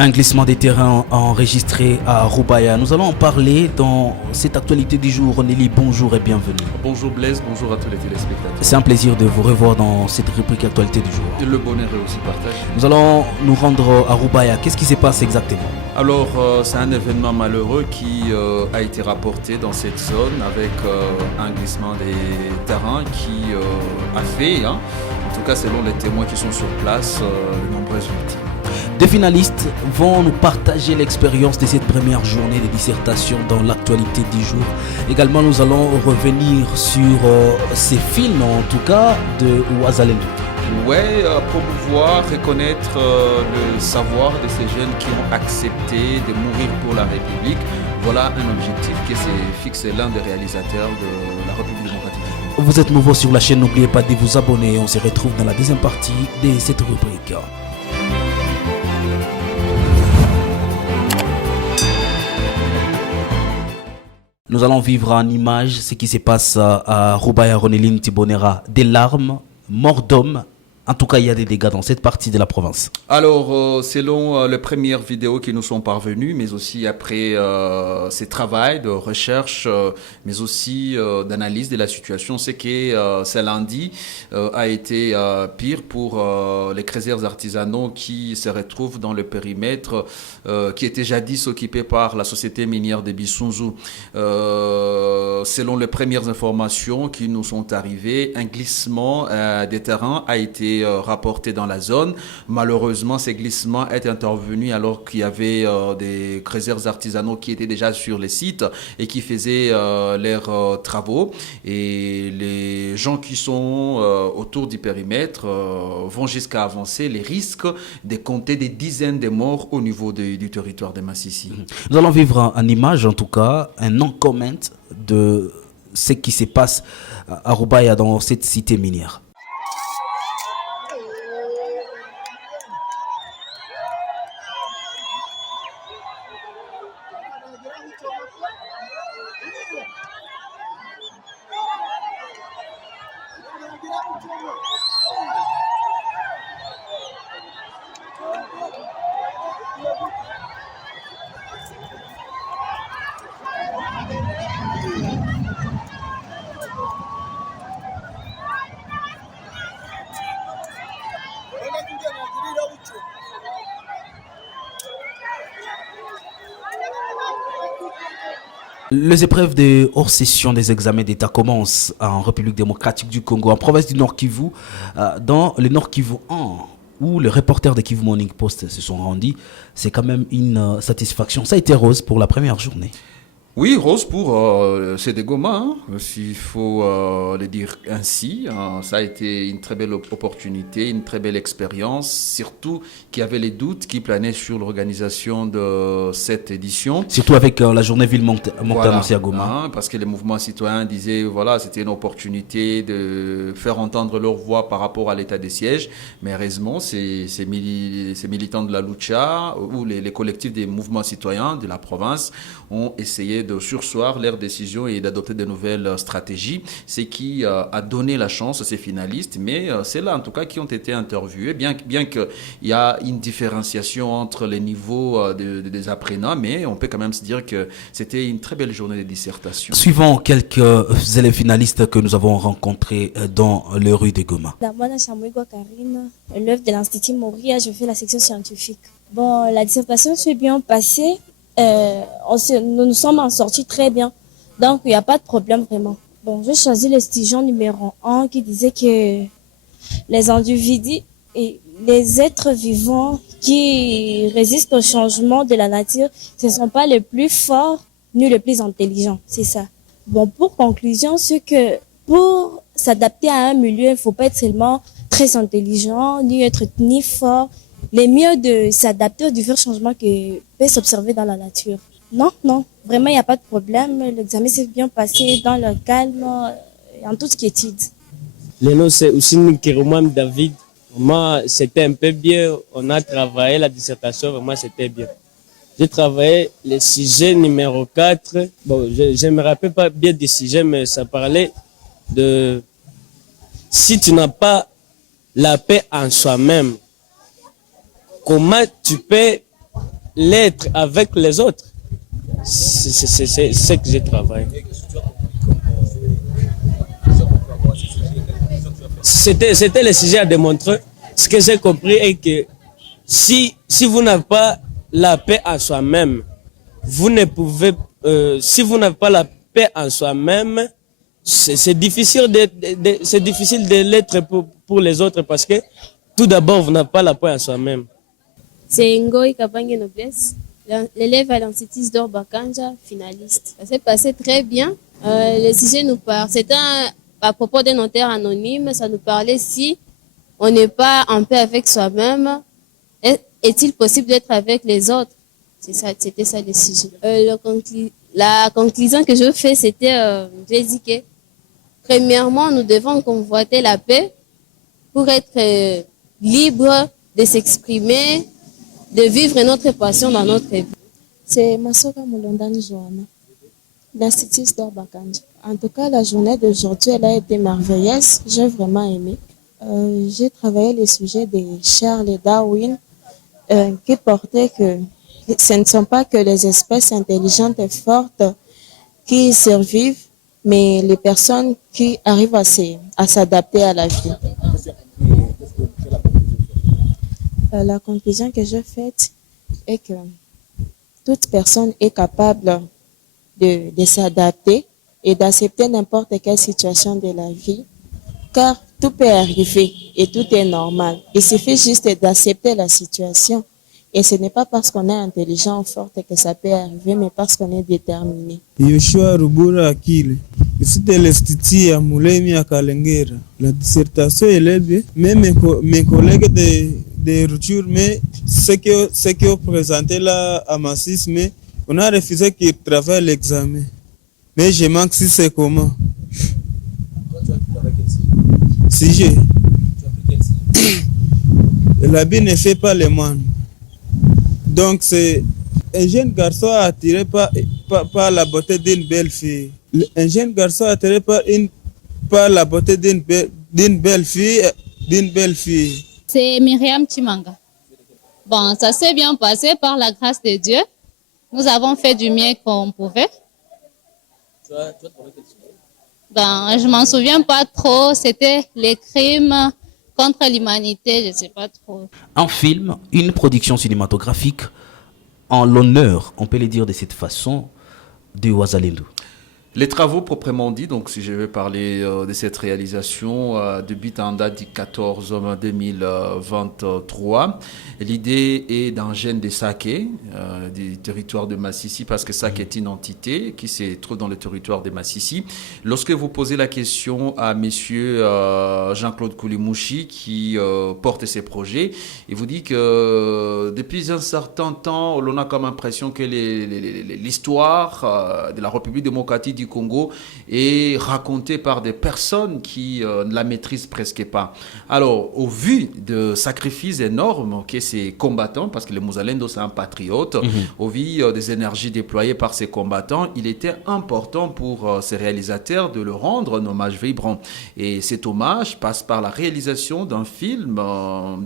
Un glissement des terrains enregistré à Roubaïa. Nous allons en parler dans cette actualité du jour. Nelly, bonjour et bienvenue. Bonjour Blaise, bonjour à tous les téléspectateurs. C'est un plaisir de vous revoir dans cette rubrique actualité du jour. Et le bonheur est aussi partagé. Nous allons nous rendre à Roubaïa. Qu'est-ce qui se passe exactement? Alors, c'est un événement malheureux qui a été rapporté dans cette zone avec un glissement des terrains qui a fait, en tout cas selon les témoins qui sont sur place, de nombreuses victimes. Deux finalistes vont nous partager l'expérience de cette première journée de dissertation dans l'actualité du jour. Également, nous allons revenir sur ces films, en tout cas, de Ouazalendo. Ouais, promouvoir, reconnaître le savoir de ces jeunes qui ont accepté de mourir pour la République. Voilà un objectif qui s'est fixé l'un des réalisateurs de la République démocratique. Vous êtes nouveau sur la chaîne, n'oubliez pas de vous abonner. On se retrouve dans la deuxième partie de cette rubrique. Nous allons vivre en image ce qui se passe à Roubaïa, Roneline Tibonera. Des larmes, mort d'homme. En tout cas, il y a des dégâts dans cette partie de la province. Alors, selon les premières vidéos qui nous sont parvenues, mais aussi après ces travaux de recherche, mais aussi d'analyse de la situation, c'est que ce lundi a été pire pour les creusiers artisanaux qui se retrouvent dans le périmètre qui était jadis occupé par la société minière de Bissounzou. Selon les premières informations qui nous sont arrivées, un glissement des terrains a été rapporté dans la zone. Malheureusement, ces glissements étaient intervenus alors qu'il y avait des creusiers artisanaux qui étaient déjà sur les sites et qui faisaient leurs travaux. Et les gens qui sont autour du périmètre vont jusqu'à avancer les risques de compter des dizaines de morts au niveau du territoire de Massissi. Nous allons vivre en image, en tout cas, un non-comment de ce qui se passe à Roubaïa dans cette cité minière. Les épreuves de hors-session des examens d'État commencent en République démocratique du Congo, en province du Nord Kivu, dans le Nord Kivu 1, où les reporters de Kivu Morning Post se sont rendus. C'est quand même une satisfaction. Ça a été rose pour la première journée. Oui, rose pour Sédégoma, s'il faut le dire ainsi. Ça a été une très belle opportunité, une très belle expérience, surtout qu'il y avait les doutes qui planaient sur l'organisation de cette édition. Surtout avec la journée ville montée à Goma. Parce que les mouvements citoyens disaient, voilà, c'était une opportunité de faire entendre leur voix par rapport à l'état des sièges. Mais heureusement, ces militants de la Lucha ou les collectifs des mouvements citoyens de la province ont essayé de surseoir leurs décisions et d'adopter de nouvelles stratégies, ce qui a donné la chance à ces finalistes, mais c'est là en tout cas qui ont été interviewés, bien qu'il y a une différenciation entre les niveaux des apprenants, mais on peut quand même se dire que c'était une très belle journée de dissertation. Suivons quelques élèves finalistes que nous avons rencontrés dans le rue de Goma. Moi, je suis Karine, élève de l'Institut Moria, je fais la section scientifique. Bon, la dissertation s'est bien passée. Nous nous sommes en sortis très bien. Donc, il n'y a pas de problème vraiment. Bon, j'ai choisi le stygion numéro 1 qui disait que les individus et les êtres vivants qui résistent au changement de la nature, ce ne sont pas les plus forts ni les plus intelligents. C'est ça. Bon, pour conclusion, c'est que pour s'adapter à un milieu, il ne faut pas être seulement très intelligent, ni être ni fort. Le mieux de s'adapter aux divers changements qui peuvent s'observer dans la nature. Non, vraiment, il n'y a pas de problème. L'examen s'est bien passé dans le calme et en toute quiétude. Le nom, c'est Oussine Kéroumam David. Vraiment, c'était un peu bien. On a travaillé la dissertation, vraiment, c'était bien. J'ai travaillé le sujet numéro 4. Bon, je ne me rappelle pas bien du sujet, mais ça parlait de si tu n'as pas la paix en soi-même, comment tu peux l'être avec les autres. C'est ce que je travaille. C'était le sujet à démontrer. Ce que j'ai compris est que si vous n'avez pas la paix en soi-même, vous ne pouvez, si vous n'avez pas la paix en soi-même, c'est difficile de l'être pour les autres parce que tout d'abord, vous n'avez pas la paix en soi-même. C'est Ngoï Kabange Noblesse, l'élève à l'Institut Isidore Bakanja, finaliste. Ça s'est passé très bien. Le sujet nous parle. C'était à propos d'un notaire anonyme. Ça nous parlait si on n'est pas en paix avec soi-même, est-il possible d'être avec les autres? C'était ça le sujet. La conclusion que je fais, c'était, j'ai dit que premièrement, nous devons convoiter la paix pour être libre de s'exprimer, de vivre notre passion dans notre vie. C'est Masoka Moulondane Joana, l'Institut Isidore Bakanja. En tout cas, la journée d'aujourd'hui, elle a été merveilleuse. J'ai vraiment aimé. J'ai travaillé le sujet de Charles Darwin qui portait que ce ne sont pas que les espèces intelligentes et fortes qui survivent, mais les personnes qui arrivent à s'adapter à la vie. La conclusion que j'ai faite est que toute personne est capable de s'adapter et d'accepter n'importe quelle situation de la vie, car tout peut arriver et tout est normal. Il suffit juste d'accepter la situation. Et ce n'est pas parce qu'on est intelligent ou fort que ça peut arriver, mais parce qu'on est déterminé. Yoshua Rubura Akile, ici de l'Institut à Moulemi à Kalengera. La dissertation est bien, mais mes collègues de rupture, mais ce qui ont présenté là à Massis, mais on a refusé qu'ils travaillent l'examen. Mais je manque si c'est comment. Si j'ai. L'habit ne fait pas les moines. Donc c'est un jeune garçon attiré par la beauté d'une belle fille. Un jeune garçon attiré par la beauté d'une belle fille. C'est Myriam Chimanga. Bon, ça s'est bien passé par la grâce de Dieu. Nous avons fait du mieux qu'on pouvait. Ben, je m'en souviens pas trop. C'était les crimes contre l'humanité, je sais pas trop. Un film, une production cinématographique en l'honneur, on peut le dire de cette façon, de Wazalendo. Les travaux proprement dit, donc si je vais parler de cette réalisation, débutent en date du 14 mai 2023. L'idée est d'un gène de Saké, du territoire de Massissi, parce que Saké est une entité qui se trouve dans le territoire de Massissi. Lorsque vous posez la question à monsieur Jean-Claude Koulimouchi, qui porte ces projets, il vous dit que depuis un certain temps, on a comme impression que l'histoire de la République démocratique du Congo est racontée par des personnes qui ne la maîtrisent presque pas. Alors, au vu de sacrifices énormes que ces combattants, parce que le Muzalendo c'est un patriote, au vu des énergies déployées par ces combattants, il était important pour ces réalisateurs de leur rendre un hommage vibrant. Et cet hommage passe par la réalisation d'un film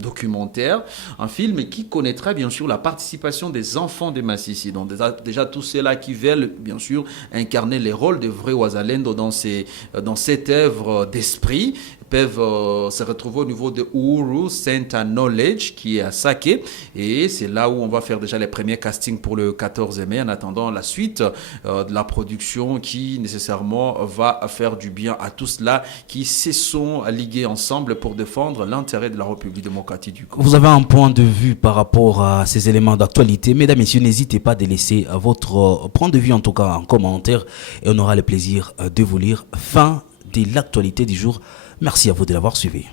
documentaire, un film qui connaîtra bien sûr la participation des enfants de Massissi. Donc déjà tous ceux-là qui veulent bien sûr incarner les rôles de vrais Wazalendo dans cette œuvre d'esprit peuvent se retrouver au niveau de Uhuru Center Knowledge qui est à Saké, et c'est là où on va faire déjà les premiers castings pour le 14 mai en attendant la suite de la production qui nécessairement va faire du bien à tous ceux-là qui se sont ligués ensemble pour défendre l'intérêt de la République démocratique du Congo. Vous avez un point de vue par rapport à ces éléments d'actualité. Mesdames, Messieurs, n'hésitez pas de laisser votre point de vue en tout cas en commentaire et on aura le plaisir de vous lire. Fin de l'actualité du jour. Merci à vous de l'avoir suivi.